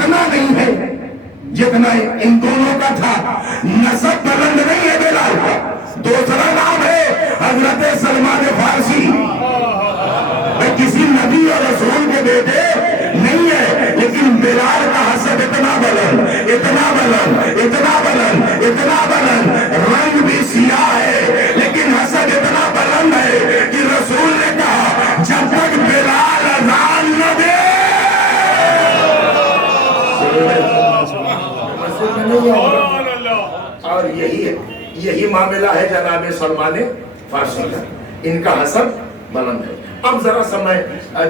اتنا نہیں ہے جتنا ان دونوں کا تھا. نسب بلند نہیں ہے بلال کا. دوسرا نام ہے حضرت سلمان فارسی. کسی نبی اور رسول کے بیٹے نہیں ہے, لیکن بلال کا حسب اتنا بلند, اتنا بلند, اتنا بلند, اتنا بلند, رنگ بھی سیاہ ہے لیکن حسب اتنا بلند ہے کہ رسول نے کہا جب تک بلال اذان نہ دے. اور یہی معاملہ ہے جناب سلمان فارسی کا. ان کا حسب بلند ہے. اب ذرا سا میں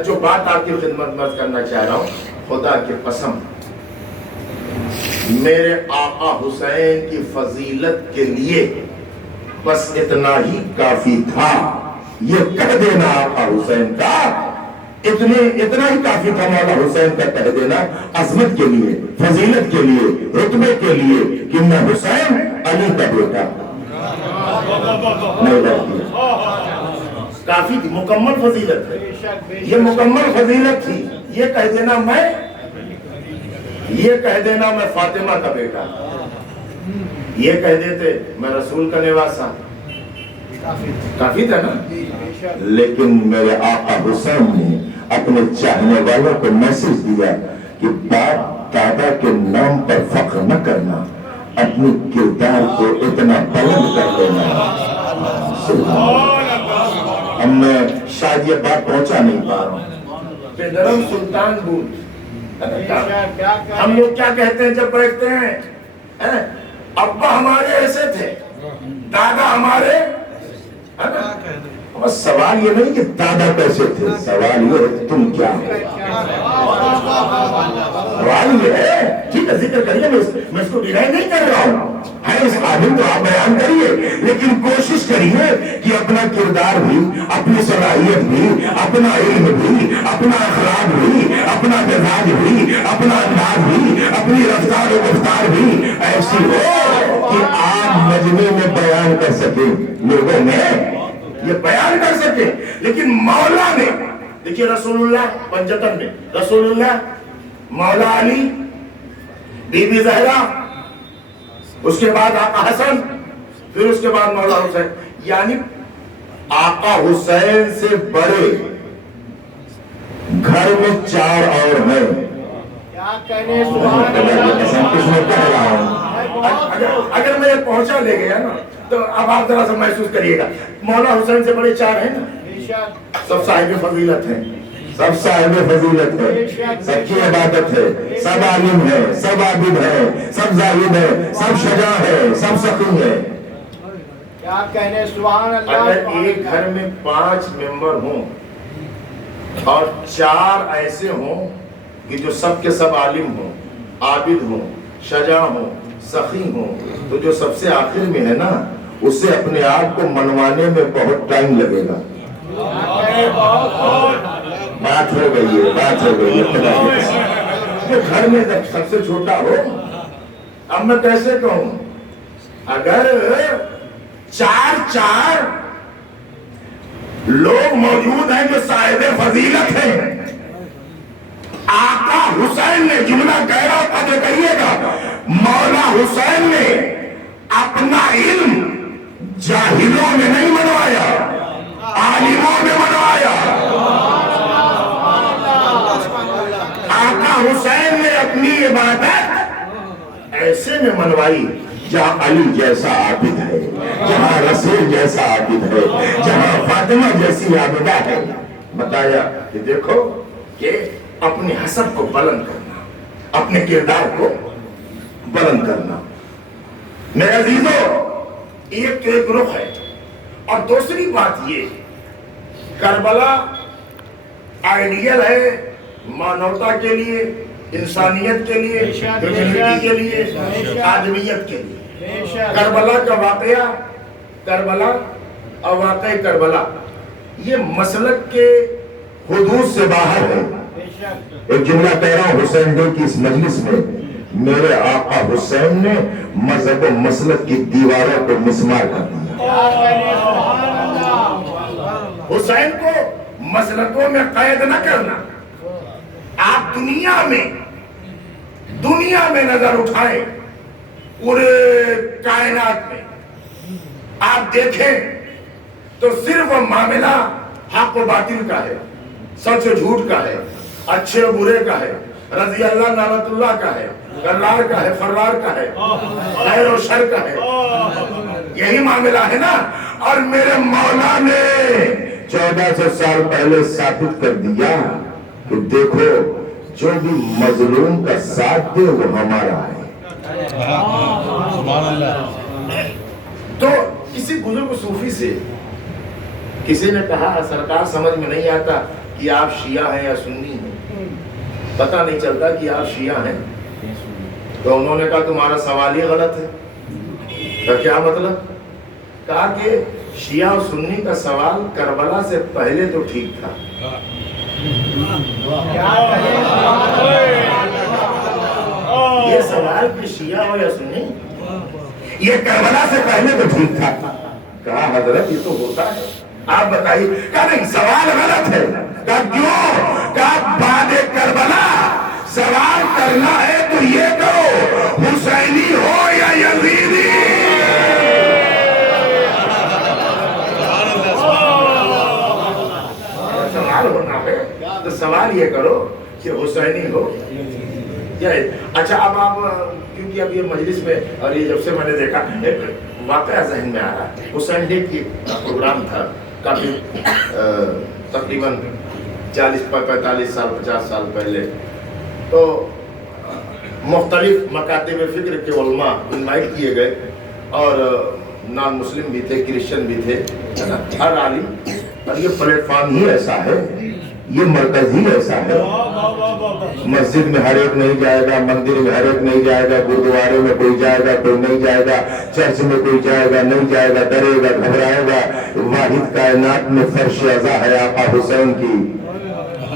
جو بات آپ کی خدمت میں کرنا چاہ رہا ہوں, خدا کی قسم میرے آقا حسین کی فضیلت کے لیے بس اتنا ہی کافی تھا. یہ کہہ دینا آقا حسین کا اتنا ہی کافی تھا. مولا حسین کا کہہ دینا عظمت کے لیے, فضیلت کے لیے, رتبے کے لیے کہ میں حسین علی کا بیٹا. نہیں لگتی کافی تھی, مکمل فضیلت ہے. یہ مکمل فضیلت تھی. یہ کہہ دینا میں فاطمہ کا بیٹا, یہ کہہ دیتے میں رسول کا نواسا, کافی تھا نا. لیکن میرے آقا حسین نے اپنے چاہنے والوں کو میسج دیا کہ باپ دادا کے نام پر فخر نہ کرنا, اپنی کردار کو اتنا بلند کر دینا. اب میں شاید یہ بات پہنچا نہیں پا رہا ہوں. پیدرم سلطان بود. ہم لوگ کیا کہتے ہیں جب بیٹھتے ہیں, ابا ہمارے ایسے تھے, دادا ہمارے. بس سوال یہ نہیں کہ دادا کیسے تھے, سوال یہ ہے تم کیا ہو. سوال یہ ہے, ٹھیک ہے ذکر کریے, میں اس کو ڈینائی نہیں کر رہا ہوں, ہے اس قابل تو آپ بیان کریے, لیکن کوشش کریے کہ اپنا کردار بھی, اپنی صلاحیت بھی, اپنا علم بھی, اپنا اخلاق بھی, اپنا مزاج بھی, اپنا انداز بھی, اپنی رفتار و گفتار بھی ایسی ہو کہ آپ مجمع میں بیان کر سکیں, لوگوں میں یہ بیان کر سکے. لیکن مولا نے دیکھیے رسول اللہ پنجتن میں رسول اللہ, مولا علی, بی بی زہرا, اس کے بعد آقا حسن, پھر اس کے بعد مولا حسین. یعنی آقا حسین سے بڑے گھر میں 4 اور ہیں. اگر میں پہنچا لے گیا نا تو اب آپ ذرا سا محسوس کریے گا, مولا حسین سے بڑے 4 ہیں نا. سب صاحب فضیلت ہیں, سب صاحب فضیلت ہے, سب کی عبادت ہے, سب عالم ہے, سب عابد ہے, سب زاہد ہے, سب شجاع ہے, سب سخی ہے. کیا کہنے سبحان اللہ. اگر ایک گھر میں 5 ممبر ہوں اور 4 ایسے ہوں کہ جو سب کے سب عالم ہوں, عابد ہوں, شجاع ہوں, سخی ہوں, تو جو سب سے آخر میں ہے نا اسے اپنے آپ کو منوانے میں بہت ٹائم لگے گا. بات ہو گئی ہے, بات ہو گئی ہے. جو گھر میں سب سے چھوٹا ہو, اب میں کیسے کہوں, اگر 4 لوگ موجود ہیں جو صاحب فضیلت ہیں, آقا حسین نے جملہ کہہ رہا تھا کہ کہیے گا, مولا حسین نے اپنا علم جاہلوں میں نہیں منوایا, عالموں میں منوایا. آقا حسین نے اپنی عبادت ایسے میں منوائی جہاں علی جیسا عابد ہے, جہاں رسول جیسا عابد ہے, جہاں فاطمہ جیسی عابدہ ہے. بتایا کہ دیکھو کہ اپنے حسب کو بلند کرنا, اپنے کردار کو بلند کرنا. میرے عزیزو, ایک گروہ ہے. اور دوسری بات یہ, کربلا آئیڈیل ہے مانوتا کے لیے, انسانیت کے لیے, ہیومینٹی کے لیے, آدمیت کے لیے. کربلا کا واقعہ, کربلا اور واقعہ کربلا یہ مسلک کے حدود سے باہر ہے. ایک جملہ کہہ رہا ہوں حسین ڈے کی اس مجلس میں, میرے آقا حسین نے مذہب و مسلک کی دیواروں کو مسمار کر دیا. حسین کو مسلکوں میں قید نہ کرنا. آپ دنیا میں دنیا میں نظر اٹھائیں، پورے کائنات میں آپ دیکھیں تو صرف معاملہ حق و باطل کا ہے، سچ و جھوٹ کا ہے، اچھے و برے کا ہے، رضی اللہ لعنت اللہ کا ہے، غرار کا ہے، فرار کا ہے، خیر و شر کا ہے، یہی معاملہ ہے نا۔ اور میرے مولا نے 1400 سال پہلے ثابت کر دیا کہ دیکھو جو بھی مظلوم کا ساتھ دے وہ ہمارا ہے۔ تو کسی بزرگ صوفی سے کسی نے کہا سرکار سمجھ میں نہیں آتا کہ آپ شیعہ ہیں یا سنی ہیں، پتہ نہیں چلتا کہ آپ شیعہ ہیں، تو انہوں نے کہا تمہارا سوال ہی غلط ہے۔ تو کیا مطلب؟ کہا کہ شیعہ اور سنی کا سوال کربلا سے پہلے تو ٹھیک تھا، یہ سوال کہ شیعہ ہو یا سنی یہ کربلا سے پہلے تو ٹھیک تھا۔ کہا حضرت یہ تو ہوتا ہے، آپ بتائیے۔ کہا نہیں سوال غلط ہے۔ کہا کیوں؟ کہا بعد کربلا سوال کرنا ہے تو یہ کرو حسینی ہو یا یزیدی۔ سوال ہونا ہے تو سوال یہ کرو کہ حسینی ہو یا۔ اچھا اب آپ کیونکہ اب یہ مجلس میں اور یہ جب سے میں نے دیکھا ایک واقعہ ذہن میں آ رہا ہے، حسین ڈے کی پروگرام تھا کافی تقریباً 40-45 سال 50 سال پہلے، تو مختلف مکاتب فکر کے علماء انوائٹ کیے گئے اور نان مسلم بھی تھے، کرسچن بھی تھے، ہر عالم۔ اور یہ پلیٹ فارم ہی ایسا ہے، یہ مرکز ہی ایسا ہے، مسجد میں ہر ایک نہیں جائے گا، مندر میں ہر ایک نہیں جائے گا، گردوارے میں کوئی جائے گا کوئی نہیں جائے گا، چرچ میں کوئی جائے گا نہیں جائے گا، ڈرے گا گھبرائے گا۔ واحد کائنات میں فرش عزا ہے آقا حسین کی،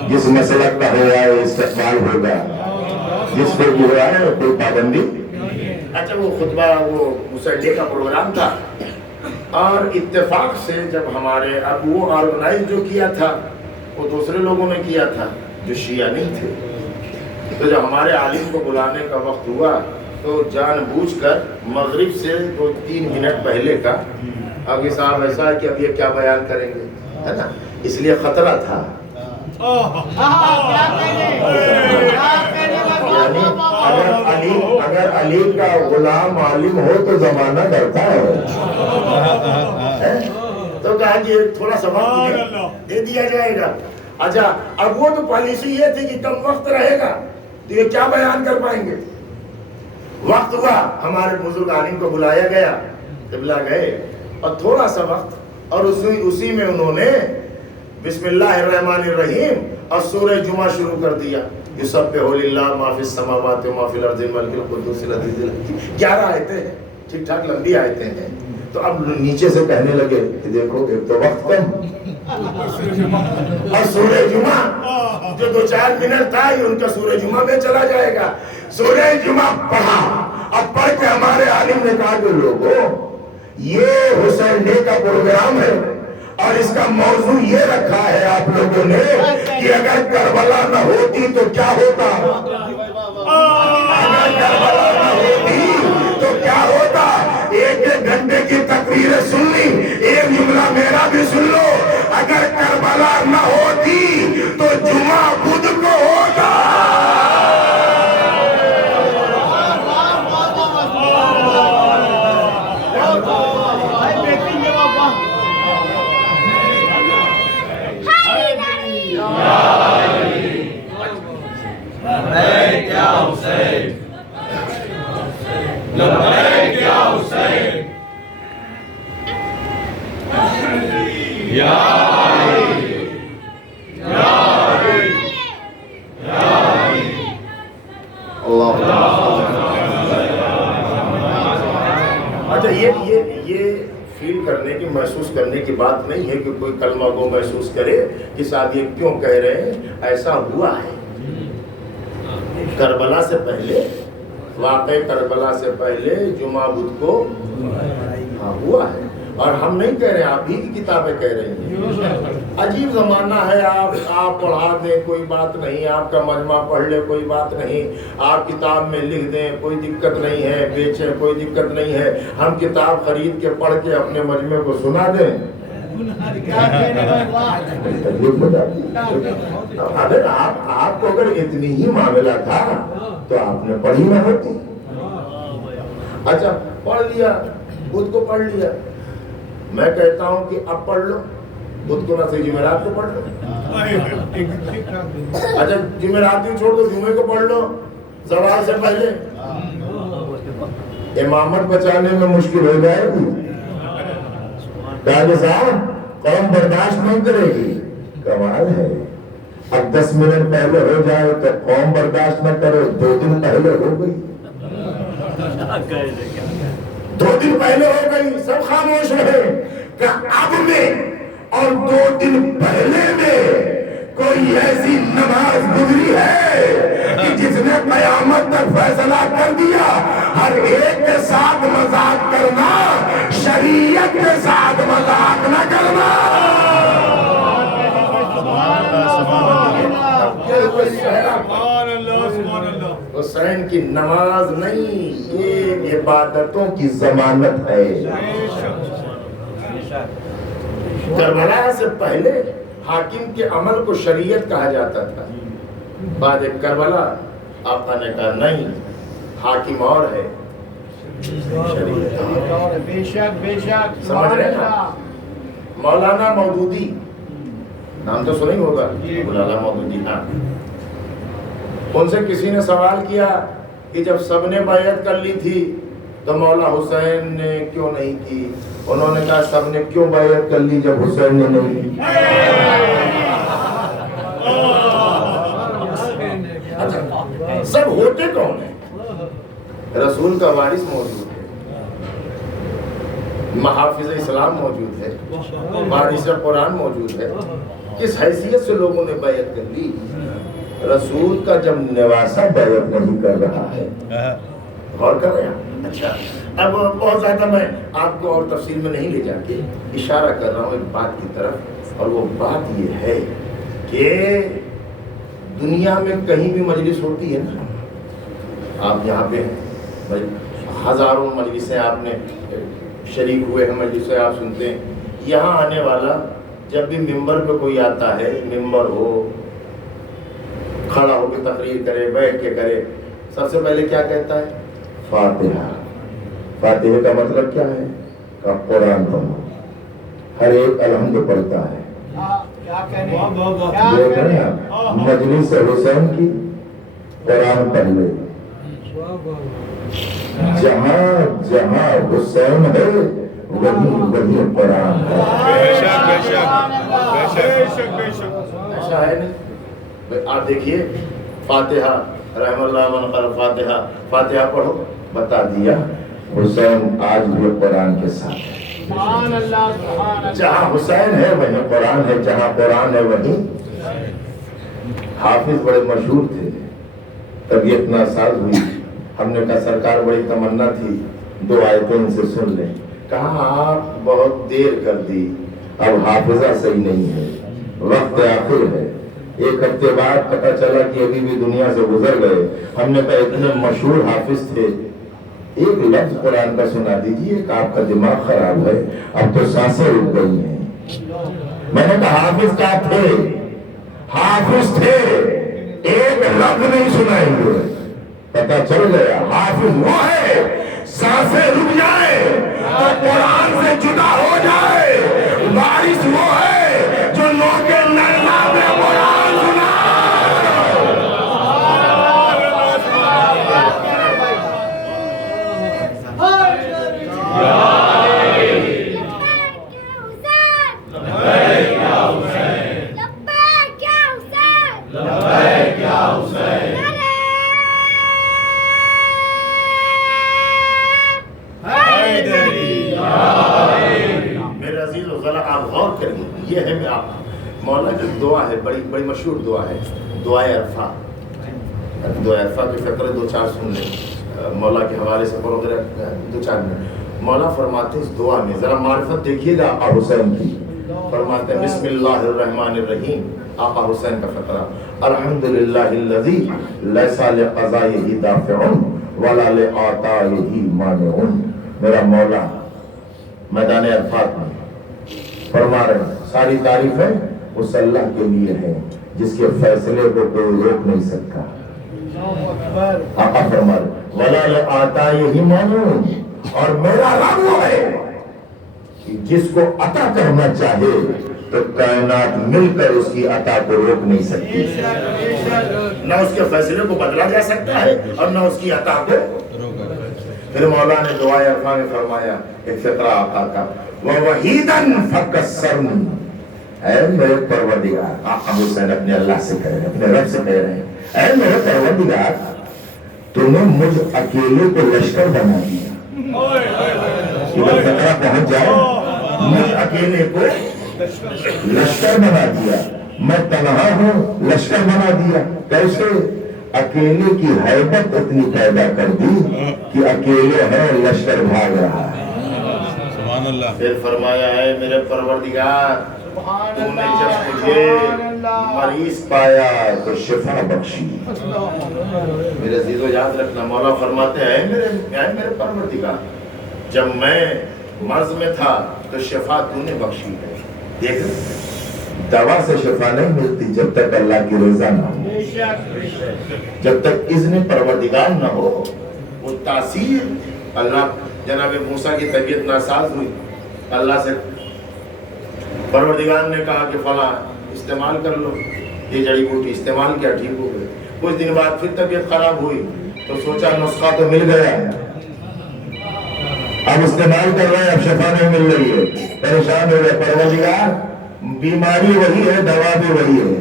جس مسلک کا ہوا ہے استقبال ہوگا، جس کو بھی ہوا ہے کوئی پابندی۔ اچھا وہ خطبہ وہ حسین ڈے کا پروگرام تھا اور اتفاق سے جب ہمارے اب وہ آرگنائز جو کیا تھا وہ دوسرے لوگوں نے کیا تھا جو شیعہ نہیں تھے، تو جب ہمارے عالم کو بلانے کا وقت ہوا تو جان بوجھ کر مغرب سے 2-3 منٹ پہلے کا اب یہ صاحب ایسا ہے کہ اب یہ کیا بیان کریں گے، ہے نا، اس لیے خطرہ تھا۔ اگر علی کا غلام عالم ہو تو زمانہ ڈرتا ہے، تو کہا کہ تھوڑا سا وقت دے دیا جائے گا۔ اچھا اب وہ تو پالیسی یہ تھی کہ کم وقت رہے گا تو یہ کیا بیان کر پائیں گے۔ وقت ہوا، ہمارے بزرگ عالم کو بلایا گیا، قبلہ گئے اور تھوڑا سا وقت اور اسی میں انہوں نے بسم اللہ الرحمن الرحیم اور سورہ جمعہ شروع کر دیا۔ یسبح للہ ما فی السماوات و ما فی الارض الملک القدوس العزیز الحکیم۔ 11 آیتیں ہیں، ٹھیک ٹھاک لمبی آیتیں ہیں۔ تو اب نیچے سے کہنے لگے کہ دیکھو ایک تو وقت کم اور سورہ جمعہ جو 2-4 منٹ تھا یہ ان کا سورہ جمعہ میں چلا جائے گا۔ سورہ جمعہ پڑھا، اب پڑھ کے ہمارے عالم نے کہا کہ لوگوں یہ حسین ڈے کا پروگرام ہے اور اس کا موضوع یہ رکھا ہے آپ لوگوں نے کہ اگر کربلا نہ ہوتی تو کیا ہوتا، اگر کربلا نہ ہوتی تو کیا ہوتا۔ 1 گھنٹے کی تقریر سن لی، ایک جملہ میرا بھی سن لو، اگر کربلا نہ ہوتی تو جمعہ بدھ کو ہوگا۔ اچھا یہ فیل کرنے کی محسوس کرنے کی بات نہیں ہے کہ کوئی کلمہ کو محسوس کرے کہ صاحب یہ کیوں کہہ رہے ہیں، ایسا ہوا ہے کربلا سے پہلے، واقع کربلا سے پہلے جمعہ بدھ کو ہوا ہے اور ہم نہیں کہہ رہے ہیں، آپ ہی کی کتابیں کہہ رہی ہیں۔ عجیب زمانہ ہے. آپ پڑھا دیں کوئی بات نہیں, آپ کا مجمع پڑھ لے کوئی بات نہیں, آپ کتاب میں لکھ دیں کوئی دقت نہیں ہے, بیچیں کوئی دقت نہیں ہے, ہم کتاب خرید کے پڑھ کے اپنے مجمع کو سنا دیں. اگر آپ کو اگر اتنی ہی معاملہ تھا تو آپ نے پڑھی نہ ہوتی. اچھا پڑھ لیا, بدھ کو پڑھ لیا, میں کہتا ہوں کہ اب پڑھ لو بدھ کو, نہ صحیح جمعرات کو پڑھ لو. اچھا جمعرات ہی چھوڑ دو, جمعے کو پڑھ لو زوال سے پہلے. امامت بچانے میں مشکل ہو جائے گی. قاضی صاحب قوم برداشت نہیں کرے گی. کمال ہے, اب 10 منٹ پہلے ہو جائے تو قوم برداشت نہ کرے, 2 دن پہلے ہو گئی, 2 دن پہلے ہو گئی, سب خاموش رہے. کہ اب میں اور 2 دن پہلے میں کوئی ایسی نماز گزری ہے کہ جس نے قیامت تک فیصلہ کر دیا ہر ایک کے ساتھ مذاق کرنا, شریعت کے ساتھ مذاق نہ کرنا. حسین کی نماز نہیں, یہ عبادتوں کی ضمانت ہے. کربلا سے پہلے حاکم کے عمل کو شریعت کہا جاتا تھا. بعد کربلا آقا نے کہا نہیں, حاکم اور ہے, شریعت. بے شک بے شک. سمجھ رہے ہیں نا؟ مولانا مودودی نام تو سنا ہی ہوگا, مولانا مودودی. ہاں, ان سے کسی نے سوال کیا کہ جب سب نے بیعت کر لی تھی تو مولا حسین نے کیوں نہیں کی؟ انہوں نے کہا سب نے کیوں بیعت کر لی جب حسین نے نہیں کی؟ سب ہوتے کون ہیں؟ رسول کا وارث موجود ہے, محافظ اسلام موجود ہے, وارث قرآن موجود ہے. کس حیثیت سے لوگوں نے بیعت کر لی؟ رسول کا جب نواسا بیعت نہیں کر رہا ہے. غور کر رہے ہیں؟ اچھا, اب بہت زیادہ میں آپ کو اور تفصیل میں نہیں لے جا کے اشارہ کر رہا ہوں ایک بات کی طرف, اور وہ بات یہ ہے کہ دنیا میں کہیں بھی مجلس ہوتی ہے نا, آپ یہاں پہ ہزاروں مجلسیں آپ نے شریک ہوئے ہیں, مجلسیں آپ سنتے ہیں. یہاں آنے والا جب بھی ممبر پہ کوئی آتا ہے, ممبر ہو, کھڑا ہو کے تقریر کرے, بیٹھ کے کرے, سب سے پہلے کیا کہتا ہے؟ فاتحہ. فاتحہ کا مطلب کیا ہے؟ کہ قرآن پڑھو. ہر ایک الحمد پڑھتا ہے. مجلس حسین کی قرآن پڑھ لے. جہاں جہاں حسین ہے وہی قرآن ہے. ایسا ہے نہیں؟ آپ دیکھیے فاتحہ, رحم اللہ من قرأ فاتحہ, فاتحہ پڑھو, بتا دیا حسین آج بھی قرآن کے ساتھ ہے. جہاں حسین ہے وہیں قرآن ہے, جہاں قرآن ہے وہیں. حافظ بڑے مشہور تھے, طبیعت ناساز ہوئی, ہم نے کہا سرکار بڑی تمنا تھی 2 آیتیں ان سے سن لیں. کہا آپ بہت دیر کر دی, اب حافظہ صحیح نہیں ہے, وقت آخر ہے. 1 ہفتے بعد پتہ چلا کہ ابھی بھی دنیا سے گزر گئے. ہم نے کہا اتنے مشہور حافظ تھے, ایک لفظ قرآن کا سنا دیجیے کہ آپ کا دماغ خراب ہے, اب تو سانسیں رک گئی ہیں. میں نے کہا حافظ کیا تھے؟ حافظ تھے, ایک لفظ نہیں سنائیں گے. پتہ چل گیا حافظ وہ ہے سانسیں رک جائے تو قرآن سے جدا ہو جائے. وارث وہ ہے جو لوگ کے نرنا میں قرآن سنا. یہ ہے میں آپ مولا کی دعا ہے, بڑی بڑی مشہور دعا ہے, دعائے عرفہ. دعائے عرفہ کے فقرے 2-4 سن لیں, مولا کے حوالے سے پڑھو 2-4 منٹ. مولا فرماتے اس دعا میں ذرا معرفت دیکھیے گا آقا حسین کی. فرماتے ہیں بسم اللہ الرحمن الرحیم، آقا حسین کا فقرہ، الحمدللہ الذی لیس لقضائہ دافع ولا لعطائہ مانع۔ میرا مولا میدان عرفات میں فرما رہے ہیں ساری تعریفیں اس اللہ کے لیے ہیں جس کے فیصلے کو کوئی روک نہیں سکتا۔ آقا فرما رہے ولا لعطائہ مانع، اور میرا رب وہ ہے کہ جس کو عطا کرنا چاہے تو کائنات مل کر اس کی عطا کو روک نہیں سکتی، نہ اس کے فیصلے کو بدلا جا سکتا ہے اور نہ اس کی عطا کو۔ پھر مولا نے دعائے عرفہ میں فرمایا ایک فقرہ آقا کا، وَوَحِيدًا فَكَسَّرْنِي، اے میرے پروردگار، آقا حسین اپنے اللہ سے کہہ رہے ہیں، اپنے رب سے کہہ رہے ہیں، اے میرے پروردگار تو نے مجھ اکیلے کو لشکر بنا دیا۔ اگر فقرہ پہنچ جائے، مجھ اکیلے کو لشکر بنا دیا، میں تنہا ہوں لشکر بنا دیا۔ کیسے؟ اکیلے کی حیبت اتنی پیدا کر دی کہ اکیلے ہے لشکر بھاگ رہا ہے۔ سبحان اللہ۔ پھر فرمایا ہے میرے پروردگار تو نے جب مجھے مریض پایا تو شفا بخشی۔ میرے عزیزو یاد رکھنا، مولا فرماتے ہیں میرے پروردگار جب میں مرض میں تھا تو شفا تو نے بخشی ہے۔ دیکھ دوا سے شفا نہیں ملتی جب تک اللہ کی رضا نہ ہو، جب تک اذن پروردگار نہ ہو۔ وہ تاثیر اللہ، جناب موسیٰ کی طبیعت ناساز ہوئی، اللہ سے پروردگار نے کہا کہ فلاں استعمال کر لو، یہ جڑی بوٹی استعمال کیا، ٹھیک ہو گئے۔ کچھ دن بعد پھر طبیعت خراب ہوئی تو سوچا نسخہ تو مل گیا ہے، اب استعمال کر رہے ہیں، اب شفا نہیں مل رہی ہے، پریشان ہو گئے۔ پروردگار بیماری وہی ہے، دوا بھی وہی ہے،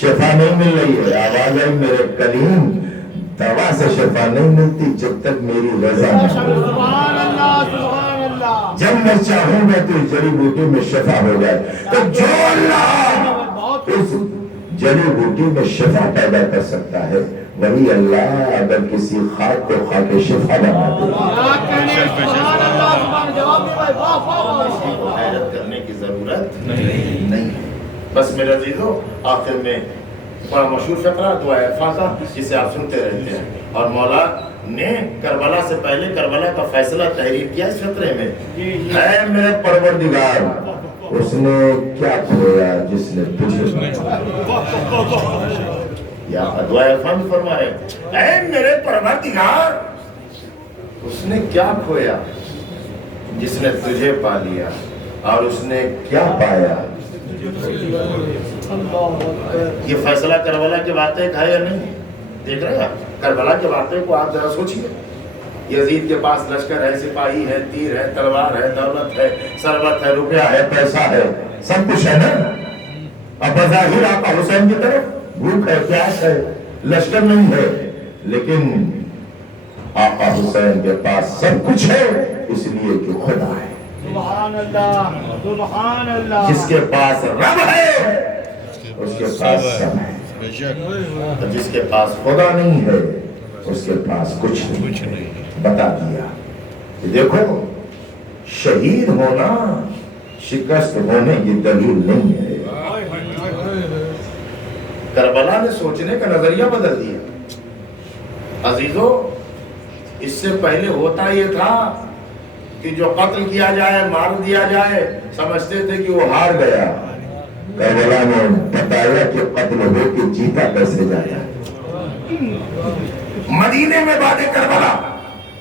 شفا نہیں مل رہی ہے۔ آواز آئی میرے کلیم دوا سے شفا نہیں ملتی جب تک میری رضا نہ ہو۔ سبحان اللہ سبحان اللہ۔ جب میں چاہوں گا تو جڑی بوٹی میں شفا ہو جائے، تو جو اللہ اس جڑی بوٹی میں شفا پیدا کر سکتا ہے وہی اللہ اگر کسی خاک کو خاک شفا بنا دے، حیرت کرنے کی ضرورت نہیں۔ بس میرے عزیزو آخر میں بڑا مشہور فقرہ دعا عرفہ کا جسے آپ سنتے رہتے ہیں، اور مولا نے کربلا سے پہلے کربلا کا فیصلہ تحریر کیا اس فقرے میں، اے میرے پروردگار اس نے کیا کھویا جس نے تجھے یا دعا عرفہ میں فرمائے، اے میرے پروردگار اس نے کیا کھویا جس نے تجھے پا لیا، اور اس نے کیا پایا۔ یہ فیصلہ کربلا کے واقعے کا ہے یا نہیں؟ دیکھ رہے ہیں کربلا کے واقعے کو آپ ذرا سوچیے۔ یزید کے پاس لشکر ہے، سپاہی ہے، تیر ہے، تلوار ہے، دولت ہے، ثروت ہے، روپیہ ہے، پیسہ ہے، سب کچھ ہے نا۔ اب بظاہر آقا حسین کی طرف بھوک ہے، پیاس ہے، لشکر نہیں ہے، لیکن آقا حسین کے پاس سب کچھ ہے اس لیے کہ خدا ہے۔ سبحان اللہ سبحان اللہ۔ جس کے پاس رب ہے اس کے پاس سب ہے، اور جس کے پاس خدا نہیں ہے اس کے پاس کچھ نہیں۔ بتا دیا کہ دیکھو شہید ہونا شکست ہونے کی دلیل نہیں ہے۔ کربلا نے سوچنے کا نظریہ بدل دیا۔ عزیزو اس سے پہلے ہوتا یہ تھا کہ جو قتل کیا جائے، مار دیا جائے، سمجھتے تھے کہ وہ ہار گیا۔ کربلا نے بتایا کہ قتل ہو کے جیتا کیسے جاتا ہے۔ مدینے میں بعد کربلا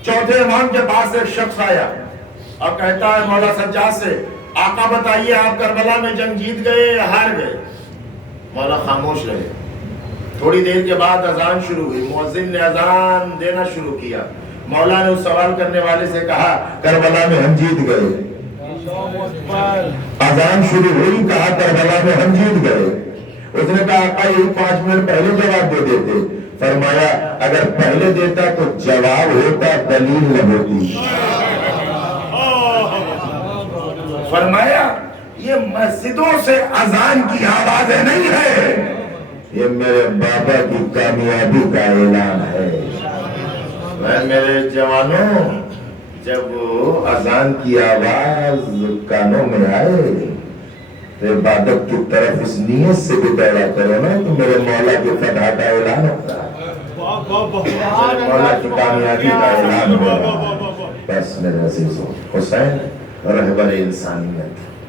چوتھے امام کے پاس ایک شخص آیا اور کہتا ہے مولا سجاد سے، آقا بتائیے آپ کربلا میں جنگ جیت گئے یا ہار گئے؟ مولا خاموش رہے۔ تھوڑی دیر کے بعد اذان شروع ہوئی، مؤذن نے اذان دینا شروع کیا۔ مولا نے اس سوال کرنے والے سے کہا کربلا میں ہم جیت گئے۔ اذان شروع ہوئی، کہا کربلا میں ہم جیت گئے۔ اس نے کہا آقا یہ 5 منٹ پہلے جواب دے دیتے۔ فرمایا اگر پہلے دیتا تو جواب ہوتا، دلیل نہ ہوتی۔ فرمایا یہ مسجدوں سے اذان کی آوازیں نہیں ہے، یہ میرے بابا کی کامیابی کا اعلان ہے۔ میرے جوانوں جب اذان کی آواز کانوں میں آئے تو عبادت کی طرف اس نیت سے بھی دوڑا کرو نا تو میرے مولا کی فتح کا اعلان ہوتا ہے، مولا کی کامیابی کا اعلان ہو رہا ہے۔ بس میرے عزیزوں، حسین رہبر انسانیت